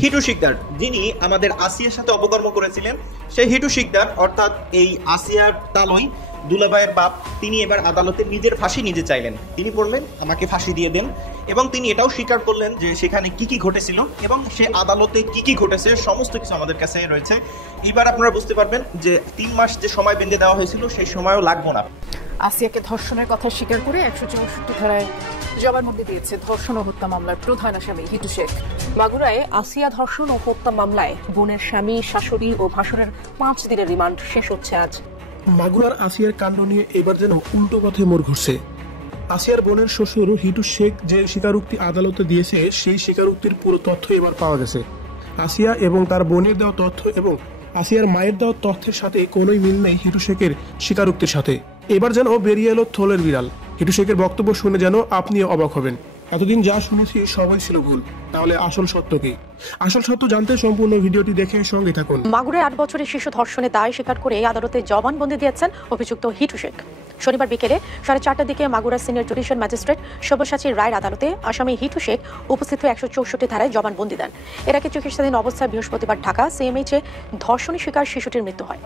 হিটু শিকদার, যিনি আমাদের আসিয়ার সাথে অপকর্ম করেছিলেন, সেই হিটু শিকদার অর্থাৎ এই আসিয়ার তালই দুলাভাইয়ের বাপ, তিনি এবার আদালতে নিজের ফাঁসি নিজে চাইলেন। তিনি বললেন আমাকে ফাঁসি দিয়ে দেন, এবং তিনি এটাও স্বীকার করলেন যে সেখানে কি কি ঘটেছিল এবং সে আদালতে কি কি ঘটেছে সমস্ত কিছু আমাদের কাছে রয়েছে। এবার আপনারা বুঝতে পারবেন যে 3 মাস যে সময় বেঁধে দেওয়া হয়েছিল সেই সময়ও লাগবে না। আসিয়াকে ধর্ষণের কথা স্বীকার করে 164 ধারায় জবানবন্দি দিয়েছে ধর্ষণ ও হত্যা মামলার প্রধান আসামি হিটু শেখ। মাগুরায় আসিয়া ধর্ষণ ও হত্যা মামলায় বোনের স্বামী, শাশুড়ি ও ভাসুরের 5 দিনের রিমান্ড শেষ হচ্ছে আজ। মাগুরার আসিয়ার কাণ্ড নিয়ে এবার যেন উল্টো পথে মোড় ঘুরছে। আসিয়ার বোনের শ্বশুর হিটু শেখ যে স্বীকারোক্তি আদালতে দিয়েছে সেই স্বীকারোক্তির পুরো তথ্য এবার পাওয়া গেছে। আসিয়া এবং তার বোনের দেওয়া তথ্য এবং আসিয়ার মায়ের দেওয়া তথ্যের সাথে কোনোই মিল নেই হিটু শেখের স্বীকারোক্তির সাথে। এবার যেন বেরিয়ে এলো থলের বিড়াল। হিটু শেখের বক্তব্য শুনে যেন আপনিও অবাক হবেন। এতদিন যা শুনেছি সবাই ছিল ভুল, তাহলে আসল সত্য কি? আসল সত্য জানতে সম্পূর্ণ ভিডিওটি দেখে সঙ্গে থাকুন। মাগুরায় 8 বছরের শিশু ধর্ষণে দায় স্বীকার করে আদালতে জবানবন্দি দিয়েছেন অভিযুক্ত হিটু শেখ। শনিবার বিকেলে 4:30টার দিকে Magura senior judicial magistrate Sabyasachi রায়ের আদালতে আসামি হিটু শেখ উপস্থিত হয়ে 164 ধারায় জবানবন্দি দেন। এর আগে চিকিৎসাধীন অবস্থায় বৃহস্পতিবার ঢাকা সিএমএইচে ধর্ষণী শিকার শিশুটির মৃত্যু হয়।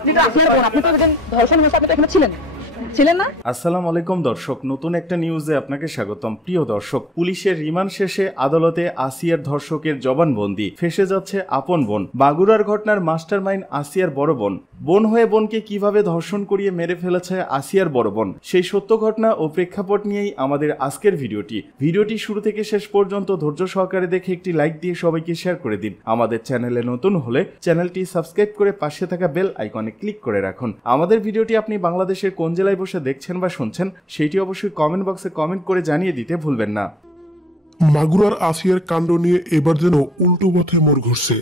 আসসালামু আলাইকুম দর্শক, নতুন একটা নিউজে আপনাকে স্বাগতম। প্রিয় দর্শক, পুলিশের রিমান্ড শেষে আদালতে আসিয়ার ধর্ষকের জবানবন্দি। ফেঁসে যাচ্ছে আপন বোন। মাগুরার ঘটনার মাস্টারমাইন্ড আসিয়ার বড় বোন। বোন হয়ে বোনকে কিভাবে ধর্ষণ করিয়ে মেরে ফেলেছে আসিয়ার বড় বোন, সেই সত্য ঘটনা ও প্রেক্ষাপট নিয়েই আমাদের আজকের ভিডিওটি শুরু থেকে শেষ পর্যন্ত ধৈর্য সহকারে দেখে একটি লাইক দিয়ে সবাইকে শেয়ার করে দিন। আমাদের চ্যানেলে নতুন হলে চ্যানেলটি সাবস্ক্রাইব করে পাশে থাকা বেল আইকনে ক্লিক করে রাখুন। আমাদের ভিডিওটি আপনি বাংলাদেশের কোন জেলায় বসে দেখছেন বা শুনছেন সেটি অবশ্যই কমেন্ট বক্সে কমেন্ট করে জানিয়ে দিতে ভুলবেন না। মাগুরার আসিয়ার কাণ্ড নিয়ে এবার যেন উল্টো পথে মোড় ঘুরছে।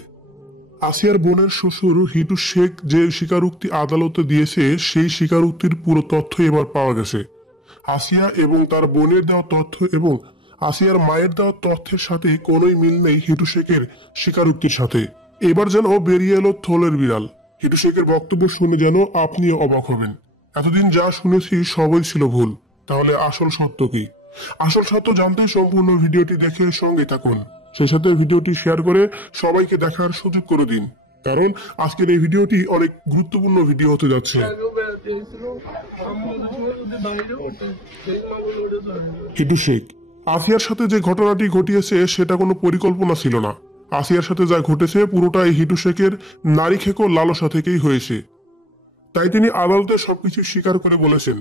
আসিয়ার বোনের শ্বশুর হিটু শেখ যে স্বীকারোক্তি আদালতে দিয়েছে সেই স্বীকারোক্তির পুরো তথ্য এবার পাওয়া গেছে। আসিয়া এবং তার বোনের দেওয়া তথ্য এবং আসিয়ার মায়ের দেওয়া তথ্যের সাথে কোনোই মিল নেই হিটু শেখের স্বীকারোক্তির সাথে। এবার যেন বেরিয়ে এলো থলের বিড়াল। হিটু শেখের বক্তব্য শুনে যেন আপনিও অবাক হবেন। এতদিন যা শুনেছি সবই ছিল ভুল, তাহলে আসল সত্য কি? আসল সত্য জানতে সম্পূর্ণ ভিডিওটি দেখে সঙ্গে থাকুন। সেই সাথে ভিডিওটি শেয়ার করে সবাইকে দেখার সুযোগ করে দিন, কারণ আজকের এই ভিডিওটি অনেক গুরুত্বপূর্ণ ভিডিও হতে যাচ্ছে। হিটু শেখ আসিয়ার সাথে যে ঘটনাটি ঘটিয়েছে সেটা কোনো পরিকল্পনা ছিল না। আসিয়ার সাথে যা ঘটেছে পুরোটাই হিটু শেখের নারী খেকো লালসা থেকেই হয়েছে, তাই তিনি আদালতে সবকিছু স্বীকার করে বলেছেন।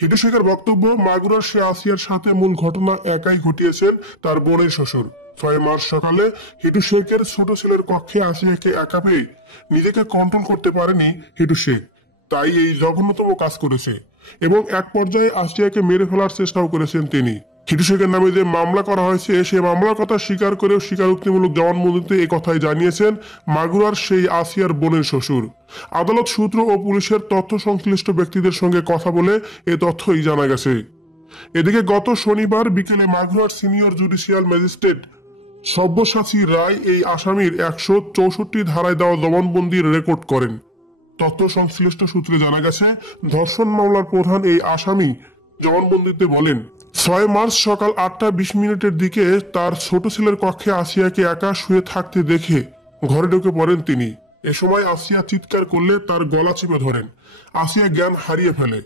হিটু শেখের বক্তব্য, মাগুরার সে আসিয়ার সাথে মূল ঘটনা একাই ঘটিয়েছেন তার বোনের শ্বশুর। 6 মার্চ সকালে হিটু শেখের ছোট ছেলের কক্ষে আসিয়াকে একা পেয়ে নিজেকে কন্ট্রোল করতে পারেনি হিটু শেখ, তাই এই জঘন্যতম কাজ করেছে এবং এক পর্যায়ে আসিয়াকে মেরে ফেলার চেষ্টাও করেছেন তিনি। হিটু শেখের নামে যে মামলা করা হয়েছে সে মামলার কথা স্বীকার করেও স্বীকারোক্তিমূলক জবানবন্দিতে এই কথাই জানিয়েছেন মাগুরার সেই আসিয়ার বোনের শ্বশুর। আদালত সূত্র ও পুলিশের তথ্য সংশ্লিষ্ট ব্যক্তিদের সঙ্গে কথা বলে এ তথ্যই জানা গেছে। এদিকে গত শনিবার বিকেলে মাগুরার সিনিয়র জুডিশিয়াল ম্যাজিস্ট্রেট সব্যসাচী রায় এই আসামির 164 ধারায় দেওয়া জবানবন্দির রেকর্ড করেন। তথ্য সংশ্লিষ্ট সূত্রে জানা গেছে, ধর্ষণ মামলার প্রধান এই আসামি জবানবন্দিতে বলেন, 6 মার্চ সকাল 8:20 দিকে তার ছোট ছেলের কক্ষে আসিয়াকে একা শুয়ে থাকতে দেখে ঘরে ঢুকে পড়েন তিনি। এ সময় আসিয়া চিৎকার করলে তার গলা চেপে ধরেন। আসিয়া জ্ঞান হারিয়ে ফেলে।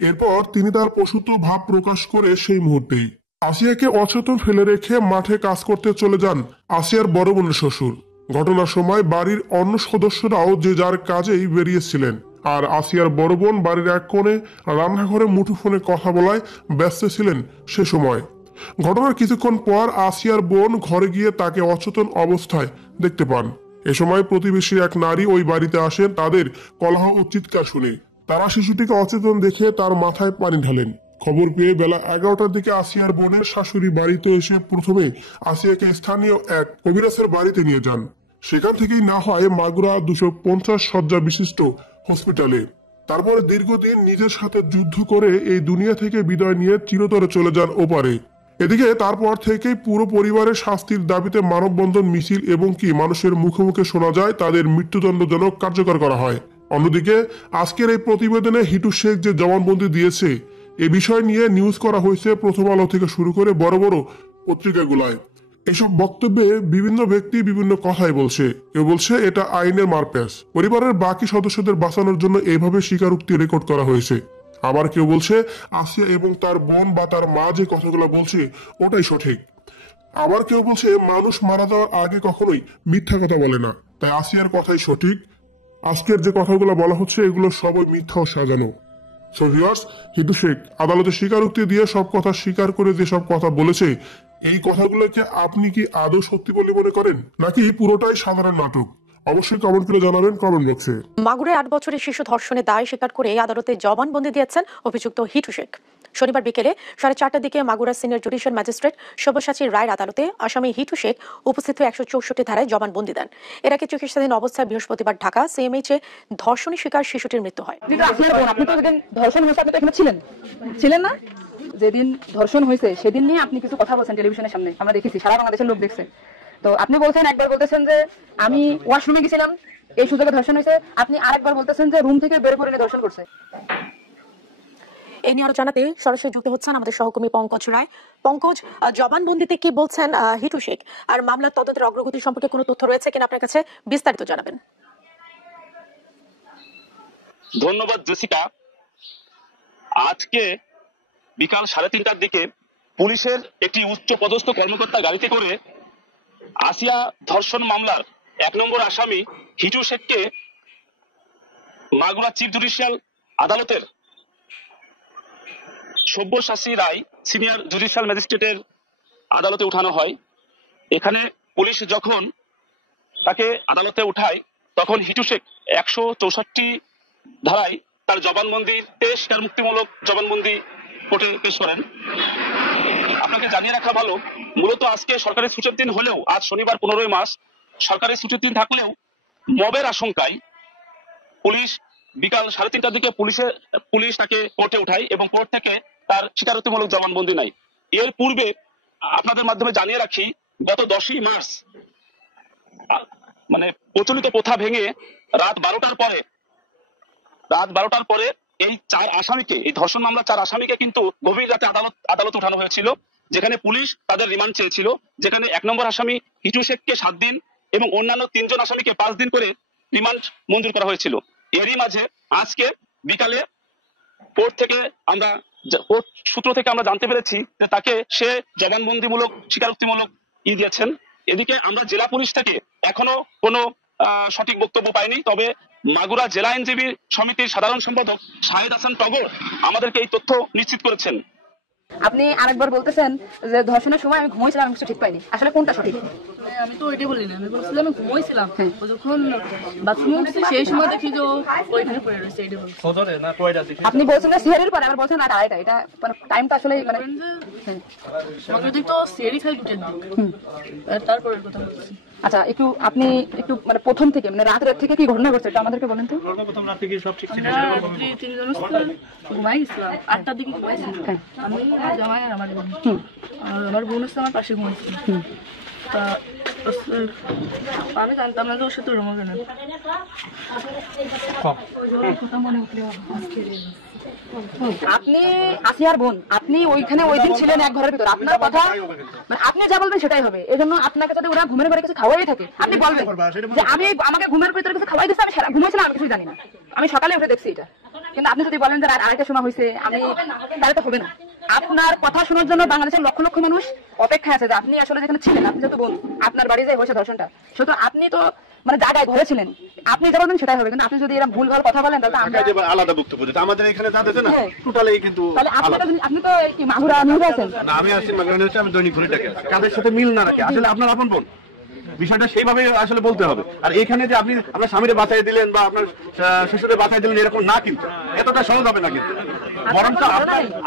এরপর তিনি তার পশুত্ব ভাব প্রকাশ করে সেই মুহূর্তেই আসিয়াকে অচেতন ফেলে রেখে মাঠে কাজ করতে চলে যান আসিয়ার বড় বোনের শ্বশুর। ঘটনার সময় বাড়ির অন্য সদস্যরাও যে যার কাজেই বেরিয়েছিলেন, আর আসিয়ার বড় বোন বাড়ির এক কোণে রান্নাঘরে মুঠোফোনে কথা বলায় ব্যস্ত ছিলেন সে সময়। ঘটনার কিছুক্ষণ পর আসিয়ার বোন ঘরে গিয়ে তাকে অচেতন অবস্থায় দেখতে পান। এ সময় প্রতিবেশী এক নারী ওই বাড়িতে আসেন। তাদের কলহ ও চিৎকার শুনে তারা শিশুটিকে অচেতন দেখে তার মাথায় পানি ঢালেন। খবর পেয়ে বেলা 11টার দিকে আসিয়ার বোনের শাশুড়ি বাড়িতে এসে প্রথমে আসিয়াকে স্থানীয় এক কবিরাজের বাড়িতে নিয়ে যান। সেখান থেকেই না হয় মাগুরা 250 শয্যা বিশিষ্ট হসপিটালে। তারপরে দীর্ঘদিন নিজের সাথে যুদ্ধ করে এই দুনিয়া থেকে বিদায় নিয়ে চিরতরে চলে যান ওপারে। এদিকে তারপর থেকেই পুরো পরিবারের শাস্তির দাবিতে মানববন্ধন, মিছিল এবং কি মানুষের মুখে মুখে শোনা যায় তাদের মৃত্যুদণ্ড যেন কার্যকর করা হয়। অন্যদিকে আজকের এই প্রতিবেদনে হিটু শেখ যে জবানবন্দি দিয়েছে এ বিষয় নিয়ে নিউজ করা হয়েছে প্রথম আলো থেকে শুরু করে বড় বড় পত্রিকাগুলায়। এসব বক্তব্যে বিভিন্ন ব্যক্তি বিভিন্ন কথাই বলছে। কেউ বলছে এটা আইনের মারপ্যাচ, পরিবারের বাকি সদস্যদের বাঁচানোর জন্য এইভাবে স্বীকারোক্তি রেকর্ড করা হয়েছে। আবার কেউ বলছে আসিয়া এবং তার বোন বা তার মা যে কথাগুলো বলছে ওটাই সঠিক। আবার কেউ বলছে মানুষ মারা যাওয়ার আগে কখনোই মিথ্যা কথা বলে না, তাই আসিয়ার কথাই সঠিক। আজকের যে কথাগুলো বলা হচ্ছে এগুলো সবই মিথ্যা ও সাজানো। সো ভিউয়ার্স, হিটু শেখ আদালতে স্বীকারোক্তি দিয়ে সব কথা স্বীকার করে যে সব কথা বলেছে, এই কথাগুলোকে আপনি কি আদৌ সত্যি বলে মনে করেন নাকি পুরোটাই সাধারণ নাটক? অবশ্যই কমেন্ট করে জানাবেন কমেন্ট বক্সে। মাগুরায় 8 বছরের শিশু ধর্ষণের দায় স্বীকার করে আদালতে জবানবন্দি দিয়েছেন অভিযুক্ত হিটু শেখ। শনিবার বিকেলে 4:30টার দিকে Magura senior judicial magistrate Sabyasachi রায়ের আদালতে আসামি হিটু শেখ উপস্থিত হয়ে 164 ধারায় জবানবন্দি দেন। এর আগে চিকিৎসাধীন অবস্থায় বৃহস্পতিবার ঢাকা সিএমএইচে ধর্ষণের শিকার শিশুটির মৃত্যু হয়। আপনি তো যেদিন ধর্ষণ হয়েছে আপনি তো এখানে ছিলেন না? যেদিন ধর্ষণ হয়েছে সেদিন নিয়ে আপনি কিছু কথা বলছেন টেলিভিশনের সামনে, আমরা দেখেছি, সারা বাংলাদেশের লোক দেখছে। তো আপনি বলছেন, একবার বলতেছেন যে আমি ওয়াশরুমে গেছিলাম এই সুযোগে ধর্ষণ হয়েছে, আপনি আরেকবার বলতেছেন যে রুম থেকে বের করে নিয়ে ধর্ষণ করছে। এই নিয়ে আরো জানাতে সরাসরি যুক্ত হচ্ছেন আমাদের সহকর্মী পঙ্কজ রায়। পঙ্কজ, জবানবন্দিতে কি বলছেন হিটু শেখ, আর মামলার তদন্তের অগ্রগতি সম্পর্কে কোনো তথ্য রয়েছে কিনা আপনার কাছে, বিস্তারিত জানাবেন। ধন্যবাদ জেসিকা। আজকে বিকাল 3:30টার দিকে পুলিশের একটি উচ্চ পদস্থ কর্মকর্তা গাড়িতে করে আসিয়া ধর্ষণ মামলার 1 নম্বর আসামি হিটু শেখকে মাগুরা চিফ জুডিশিয়াল আদালতের সব্যসাচী রায় সিনিয়র জুডিশিয়াল ম্যাজিস্ট্রেটের আদালতে উঠানো হয়। এখানে পুলিশ যখন তাকে আদালতে উঠায় তখন হিটু শেখ 164 ধারায় তার জবানবন্দি স্বীকারোক্তিমূলক জবানবন্দি কোর্টে পেশ করেন। আপনাকে জানিয়ে রাখা ভালো, মূলত আজকে সরকারি ছুটির দিন হলেও আজ শনিবার 15 মার্চ সরকারি ছুটির দিন থাকলেও মবের আশঙ্কায় পুলিশ বিকাল 3:30টার দিকে পুলিশ তাকে কোর্টে উঠায় এবং কোর্ট থেকে তার স্বীকারোক্তিমূলক জবানবন্দি নেয়। এর পূর্বে আপনাদের মাধ্যমে জানিয়ে রাখি, গত 10ই মার্চ মানে প্রচলিত প্রথা ভেঙে রাত 12টার পরে এই 4 আসামিকে, এই ধর্ষণ মামলা 4 আসামিকে কিন্তু গভীর রাতে আদালত উঠানো হয়েছিল, যেখানে পুলিশ তাদের রিমান্ড চেয়েছিল, যেখানে 1 নম্বর আসামি হিটু শেখকে 7 দিন এবং অন্যান্য 3 জন আসামিকে 5 দিন করে রিমান্ড মঞ্জুর করা হয়েছিল। এরই মাঝে আজকে বিকালে কোর্ট সূত্র থেকে আমরা জানতে পেরেছি যে তাকে সে জবানবন্দিমূলক স্বীকারোক্তিমূলক দিয়েছেন। এদিকে আমরা জেলা পুলিশ থেকে এখনো কোনো সঠিক বক্তব্য পাইনি, তবে মাগুরা জেলা আইনজীবী সমিতির সাধারণ সম্পাদক শাহেদ হাসান টগর আমাদেরকে এই তথ্য নিশ্চিত করেছেন। আপনি আরেকবার বলতেছেন যে ধর্ষণের সময় আমি ঘুমাইছিলাম, আমি কিছু ঠিক পাইনি, আসলে কোনটা সঠিক? আমি তো এটাই বলি না, আমি বলছিলাম আমি ঘুমাইছিলাম, যখন বাথরুমে উঠছি সেই সময় দেখি যে ওইখানে পড়ে রয়েছে। এটাই বলছি। আপনি বলছেন যে সিহারির পরে, আবার বলছেন রাত 2:30টা, এটা মানে টাইমটা আসলে মানে আমাকে তো সিহারি খাই 2টার দিকে, তারপরের কথা বলছি। আচ্ছা, আপনি একটু মানে প্রথম থেকে মানে রাত থেকে কি ঘটনা ঘটছে এটা আমাদেরকে বলেন তো। প্রথম রাত থেকে সব ঠিক ছিল, তিনজন ঘুমাই গেছিলাম, 8টার দিকে ঘুমাইছিলাম আমি, জামাই আর আমার বোন। আমার বোন হচ্ছে আমার পাশে ঘুমাইছিল। তা আমি জানতাম না যে ওর সাথে রুমে গেলেন। আপনি আসিয়ার বোন, আপনি ওইখানে ওই দিন ছিলেন এক ঘরের ভিতর, আপনার কথা মানে আপনি যা বলবেন সেটাই হবে। এই জন্য আপনাকে যদি ওরা ঘুমের ঘরে কিছু খাওয়াই থাকে আপনি বলবেন যে আমাকে ঘুমের ভিতরে কিছু খাওয়াই দিচ্ছে, আমি ঘুমাইছিলাম, আমি কিছু জানি না, আমি সকালে উঠে দেখছি এটা। কিন্তু আপনি যদি বলেন যে রাত 2:30টার সময় হয়েছে, আমি তাহলে তো হবে না। আপনার কথা শোনার জন্য বাংলাদেশের লক্ষ লক্ষ মানুষ অপেক্ষা আছে যে আপনি আসলে যেখানে ছিলেন, আপনি যেহেতু বোন, আপনার বাড়ি যে হয়েছে ধর্ষণটা, সেহেতু আপনি তো মানে জায়গায় ঘরে ছিলেন, আপনি যা বলবেন সেটাই হবে। কিন্তু আপনি যদি এরকম ভুলভাল কথা বলেন তাহলে আমরা আলাদা বক্তব্য দিতে আমাদের এখানে জানতেছে না টোটালি কিন্তু তাহলে আপনি তো কি মাগুরা নিউজে আছেন না? আমি আছি মাগুরা নিউজে, আমি দৈনিক ঘড়িটাকে কাদের সাথে মিল না রাখে আসলে আপনার আপন বোন, বিষয়টা সেইভাবে আসলে বলতে হবে। আর এখানে যে আপনি আপনার স্বামীরে বাঁচাই দিলেন বা আপনার শ্বশুরে বাঁচাই দিলেন এরকম না, কিন্তু এতটা সহজ হবে না। কিন্তু বরঞ্চ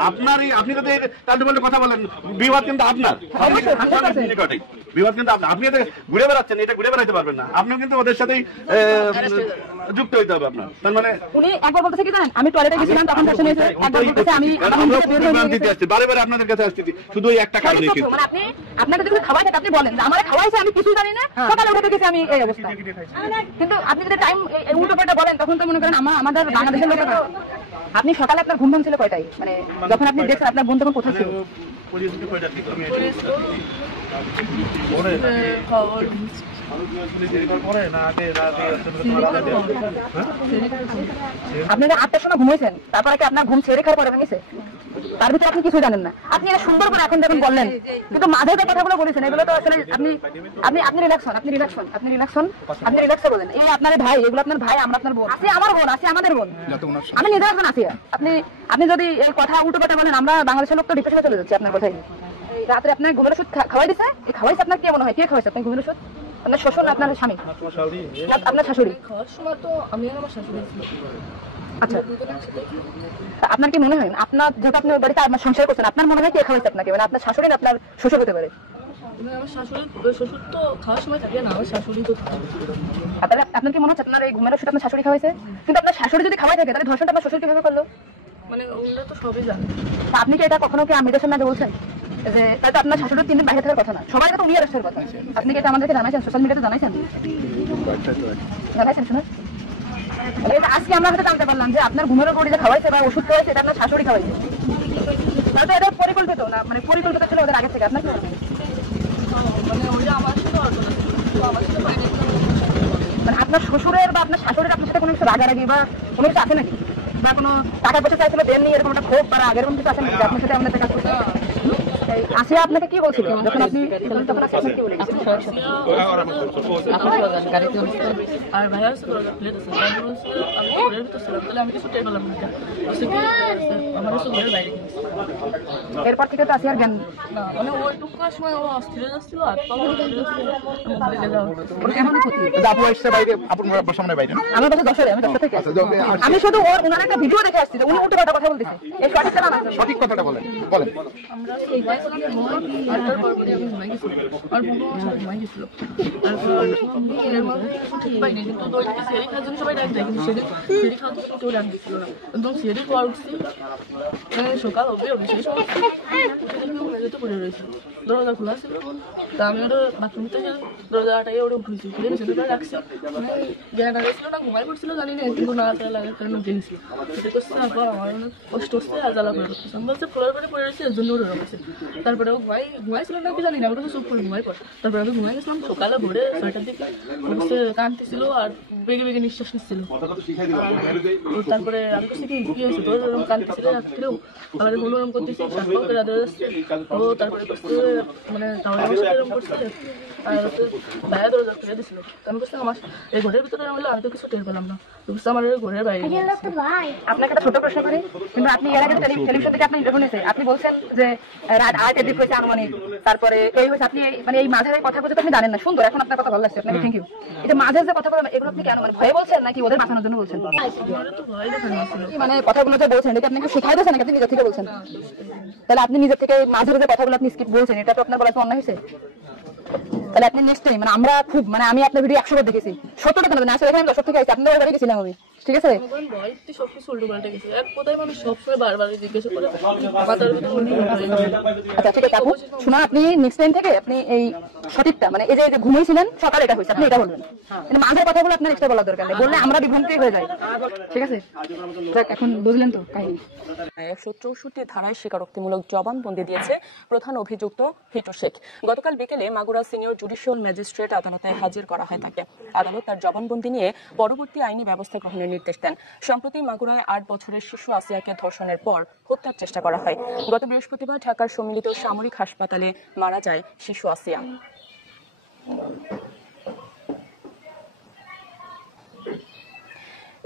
আপনারই, আপনি যদি তাল্টুপাল্টু কথা বলেন, বিবাদ কিন্তু আপনার, বিবাদ কিন্তু আপনি ঘুরে বেড়াচ্ছেন, এটা ঘুরে বেড়াইতে পারবেন না, আপনিও কিন্তু ওদের সাথেই যুক্ত হইতে হবে আপনার। তার মানে উনি একবার বলতেছে কি জানেন, আমি টয়লেটে গেছিলাম তখন ধর্ষণ হয়েছে, একবার বলতেছে আমি দিতে আসছি, বারে বারে আপনাদের কাছে আসছি শুধু ওই একটা কারণে। কিন্তু মানে আপনি আপনাকে যদি খাওয়াই থাকে আপনি বলেন যে আমার খাওয়াইছে, আমি কিছু জানি না, সকালে উঠে দেখেছি আমি এই অবস্থা। কিন্তু আপনি যদি টাইম উল্টো পাল্টা বলেন তখন তো মনে করেন আমাদের বাংলাদেশের লোকের, আপনি সকালে আপনার ঘুম ভাঙছিল কয়টায়, মানে যখন আপনি দেখছেন আপনার বোন তখন কোথায় ছিল? খবর আপনারা 8টার সময় ঘুমিয়েছেন, তারপরে কি আপনার ঘুম ছেড়ে খাওয়া পরে ভেঙেছে? তার ভিতরে আপনি কিছুই জানেন না। আপনি এটা সুন্দর করে এখন দেখুন বললেন, কিন্তু মাঝে যে কথাগুলো বলেছেন এগুলো তো আসলে আপনি রিল্যাক্স হন, আপনি রিল্যাক্স বলেন। এই আপনার ভাই, এগুলো আপনার ভাই, আমরা আপনার বোন। আছে আমার বোন, আছে আমাদের বোন। আমি নিজে একজন আছি। আপনি যদি এই কথা উল্টো কথা বলেন, আমরা বাংলাদেশের লোক তো ডিপ্রেশনে চলে যাচ্ছি আপনার কথাই। রাত্রে আপনার ঘুমের ওষুধ খাওয়াই দিছে, খাওয়াইছে আপনার কে মনে হয়? কে খাওয়াইছে আপনার ঘুমের ওষুধ? আপনার শ্বশুর না আপনার স্বামী? আপনার শাশুড়ি। খাওয়ার সময় তো আমি আর আমার শাশুড়ি ছিল। আচ্ছা, আপনার কি মনে হয় আপনার যেহেতু আপনি ওই বাড়িতে আপনার সংসার করছেন, আপনার মনে হয় কে খাওয়াইছে আপনাকে? মানে আপনার শাশুড়ি না আপনার শ্বশুর হতে পারে? আমার শ্বশুর তো খাওয়ার সময় থাকে না, আমার শাশুড়ি তো থাকে। তাহলে আপনার কি মনে হচ্ছে আপনার এই ঘুমের ওষুধ আপনার শাশুড়ি খাওয়াইছে? কিন্তু আপনার শাশুড়ি যদি খাওয়াই থাকে তাহলে ধর্ষণটা আপনার শ্বশুর কিভাবে করলো? মানে ওনারা তো সবই জানে। আপনি কি এটা কখনো কি আমিদের সামনে বলছেন যে তাই তো আপনার শাশুড়ি 3 দিন বাইরে থাকার কথা না? সবাই তো উনি আসার কথা। আপনি কি এটা আমাদেরকে জানাইছেন? সোশ্যাল মিডিয়াতে জানাইছেন? শুনুন, আজকে আমরা হয়তো জানতে পারলাম যে আপনার ঘুমের ওপর যে খাওয়াইছে বা ওষুধ খাওয়াইছে এটা আপনার শাশুড়ি খাওয়াইছে। তাহলে এটা পরিকল্পিত না, মানে পরিকল্পিত ছিল ওদের আগে থেকে। আপনার মানে ওইটা আমার সাথে অর্জন আছে, আমার সাথে মানে আপনার শ্বশুরের বা আপনার শাশুড়ির আপনার সাথে কোনো কিছু রাগারাগি বা কোনো কিছু আছে নাকি? বা কোনো টাকা পয়সা চাইছিল দেননি, এরকম একটা ক্ষোভ বা আগের কোনো কিছু আছে নাকি আপনার সাথে? আমাদের কাছে আসিয়া আপনাকে কি বলছিল যখন আপনি তখন আপনি কি বলেছেন? আর ভাইয়া আমি ঘরের ভিতর ছিলাম, তাহলে আমি কিছু টের পেলাম না। আমার ঘরের বাইরে এরপর থেকে তো আসিয়ার জ্ঞান না, মানে ওইটুকার সময় ও অস্থির যাচ্ছিল, আর আমার কাছে 10 আমি 10 থেকে আমি শুধু ওনার একটা ভিডিও দেখে আসছি যে উনি উল্টো কথা বলতেছে। এই সঠিক কথাটা বলেন। আমরা আটটার পর আমি ঘুমাই গেছিল, আর বোনও আমার সাথে ঘুমাই গেছিল। তারপর এর মধ্যে ঠিক পাইনি, কিন্তু ওইটাকে সেরি খাওয়ার জন্য সবাই ডাক দেয়, কিন্তু সেরি খাওয়ার জন্য কেউ ডাক দিচ্ছিল না। একদম সেরি খাওয়া উঠছি, সকাল হবে সেই সময় যেতে পড়ে রয়েছে, দরজা খোলা ছিল। তা আমি ওটা বাথরুম থেকে দরজাটাকে ওটা উঠেছি, খুলে সেটা রাখছি। জ্ঞান ছিল না, ঘুমাই পড়ছিল জানি না, কিন্তু না লাগার কারণে জেনেছিল। সেটা করছে, তারপর আমার অনেক কষ্ট হচ্ছে আর জ্বালা করে করতেছে। আমি বলছে ফ্লোর করে পড়ে রয়েছে, এর জন্য ওটা রেখেছে। তারপরে ও ঘুমাইছিল না কি জানি না, ওটা চুপ করে ঘুমাই পড়ে। তারপরে আমি ঘুমাই গেছিলাম, সকালে ভোরে 6টার দিকে কাঁদতেছিল আর বেগে বেগে নিঃশ্বাস নিচ্ছিল। তারপরে আমি বলছি কি হয়েছে তোর? এরকম কাঁদতেছিল রাত্রেও, আবার মনোরম করতেছি, সাতপাকে রাধে যাচ্ছে। ও তারপরে মানে এরকম করছে, আর ভাইয়া দরজা খুলে দিছিল। আমি বলছি আমার এই ঘরের ভিতরে হলে আমি তো কিছু টের পেলাম না, বুঝতে আমার ঘরের বাইরে। আপনাকে একটা ছোট প্রশ্ন করি, কিন্তু আপনি এর আগে টেলিভিশন থেকে আপনি যখন এসে আপনি বলছেন যে রাত 8 এর দিক হয়েছে আনুমানিক, তারপরে এই হয়েছে, আপনি মানে এই মাঝের কথা বলতে আপনি জানেন না। সুন্দর, এখন আপনার কথা ভালো লাগছে, আপনাকে থ্যাংক ইউ। এটা মাঝের যে কথা বলেন এগুলো আপনি কেন মানে ভয়ে বলছেন নাকি ওদের বাঁচানোর জন্য বলছেন? মানে কথাগুলো যে বলছেন এটা আপনাকে শেখাই দিয়েছেন নাকি আপনি নিজের থেকে বলছেন? তাহলে আপনি নিজের থেকে মাঝের যে কথাগুলো আপনি স্কিপ বলছেন, এটা তো আপনার বলা অন্যায় হয়েছে। তাহলে আপনি নেক্সট টাইম, মানে আমরা খুব মানে আমি আপনার ভিডিও 100 বার দেখেছি, 70 কেন না, আসলে এখানে 10 থেকে আসছি, আপনার বাড়ি গেছিলাম আমি, ঠিক আছে? সবকিছু উল্টো পাল্টে গেছে, এক কোথায় মানুষ সবসময় বারবার জিজ্ঞেস করে মাথার ভিতরে। আচ্ছা ঠিক আছে আপু, শোনা, আপনি নেক্সট টাইম থেকে আপনি এই সঠিকটা মানে এই যে ঘুমিয়েছিলেন সকালে এটা হয়েছে, আপনি এটা বলবেন। মানে মাঝের কথাগুলো আপনার এক্সট্রা বলার দরকার নেই, বললে আমরা বিভ্রান্তি হয়ে যাই, ঠিক আছে? দেখ এখন বুঝলেন তো কাহিনী। 164 ধারায় স্বীকারোক্তিমূলক জবানবন্দি দিয়েছে প্রধান অভিযুক্ত হিটু শেখ। গতকাল বিকেলে মাগুরা সিনিয়র জুডিশিয়াল ম্যাজিস্ট্রেট আদালতে হাজির করা হয় তাকে। আদালত তার জবানবন্দি নিয়ে পরবর্তী আইনি ব্যবস্থা গ্রহণের নির্দেশ দেন। সম্প্রতি মাগুরায় 8 বছরের শিশু আসিয়াকে ধর্ষণের পর হত্যার চেষ্টা করা হয়। গত বৃহস্পতিবার ঢাকার সম্মিলিত সামরিক হাসপাতালে মারা যায় শিশু আসিয়া।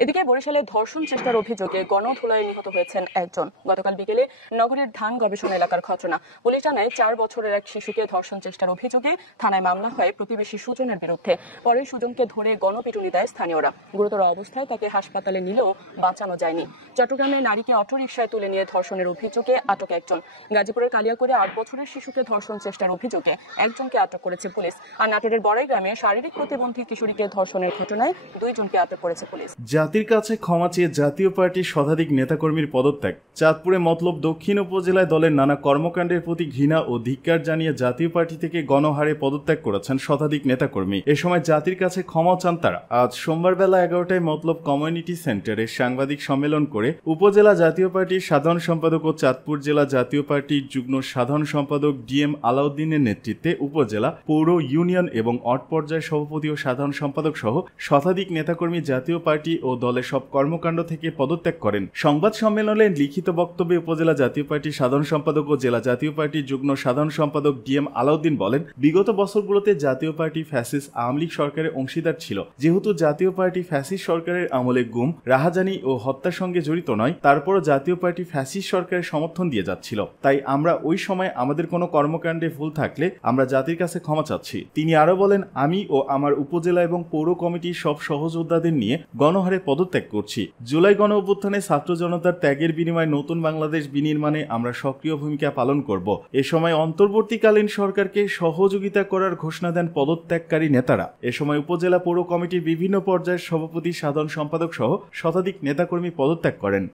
এদিকে বরিশালে ধর্ষণ চেষ্টার অভিযোগে গণধোলায় নিহত হয়েছেন একজন। গতকাল বিকেলে নগরের ধান গবেষণা এলাকার ঘটনা। পুলিশ জানায় 4 বছরের এক শিশুকে ধর্ষণ চেষ্টার অভিযোগে থানায় মামলা হয় প্রতিবেশী সুজনের বিরুদ্ধে। পরে সুজনকে ধরে গণপিটুনি দেয় স্থানীয়রা। গুরুতর অবস্থায় তাকে হাসপাতালে নিলেও বাঁচানো যায়নি। চট্টগ্রামে নারীকে অটোরিকশায় তুলে নিয়ে ধর্ষণের অভিযোগে আটক একজন। গাজীপুরের কালিয়াকৈরে 8 বছরের শিশুকে ধর্ষণ চেষ্টার অভিযোগে একজনকে আটক করেছে পুলিশ। আর নাটোরের বড়াইগ্রামে শারীরিক প্রতিবন্ধী কিশোরীকে ধর্ষণের ঘটনায় 2 জনকে আটক করেছে পুলিশ। জাতির কাছে ক্ষমা চেয়ে জাতীয় পার্টির শতাধিক নেতাকর্মীর পদত্যাগ। চাঁদপুরে মতলব দক্ষিণ উপজেলায় দলের নানা কর্মকাণ্ডের প্রতি ঘৃণা ও ধিক্কার জানিয়ে জাতীয় পার্টি থেকে গণহারে পদত্যাগ করেছেন শতাধিক নেতাকর্মী। এ সময় জাতির কাছে ক্ষমা চান তারা। আজ সোমবার বেলা 11টায় মতলব কমিউনিটি সেন্টারে সাংবাদিক সম্মেলন করে উপজেলা জাতীয় পার্টির সাধারণ সম্পাদক ও চাঁদপুর জেলা জাতীয় পার্টির যুগ্ম সাধারণ সম্পাদক DM আলাউদ্দিনের নেতৃত্বে উপজেলা, পৌর, ইউনিয়ন এবং অট পর্যায়ের সভাপতি ও সাধারণ সম্পাদক সহ শতাধিক নেতাকর্মী জাতীয় পার্টি ও দলের সব কর্মকাণ্ড থেকে পদত্যাগ করেন। সংবাদ সম্মেলনে লিখিত বক্তব্যে উপজেলা জাতীয় পার্টির সাধারণ সম্পাদক ও জেলা জাতীয় পার্টির যুগ্ম সাধারণ সম্পাদক DM আলাউদ্দিন বলেন, বিগত বছরগুলোতে জাতীয় পার্টি ফ্যাসিস্ট আওয়ামী লীগ সরকারের অংশীদার ছিল। যেহেতু জাতীয় পার্টি ফ্যাসিস্ট সরকারের আমলে গুম, রাহাজানি ও হত্যার সঙ্গে জড়িত নয়, তারপরও জাতীয় পার্টি ফ্যাসিস্ট সরকারের সমর্থন দিয়ে যাচ্ছিল। তাই আমরা ওই সময় আমাদের কোনো কর্মকাণ্ডে ভুল থাকলে আমরা জাতির কাছে ক্ষমা চাচ্ছি। তিনি আরো বলেন, আমি ও আমার উপজেলা এবং পৌর কমিটির সব সহযোদ্ধাদের নিয়ে গণহারে পদত্যাগ করছি। জুলাই গণ অভ্যুত্থানে ছাত্র জনতার ত্যাগের বিনিময়ে নতুন বাংলাদেশ বিনির্মাণে আমরা সক্রিয় ভূমিকা পালন করব। এ সময় অন্তর্বর্তীকালীন সরকারকে সহযোগিতা করার ঘোষণা দেন পদত্যাগকারী নেতারা। এ সময় উপজেলা পৌর কমিটির বিভিন্ন পর্যায়ের সভাপতি, সাধারণ সম্পাদক সহ শতাধিক নেতাকর্মী পদত্যাগ করেন।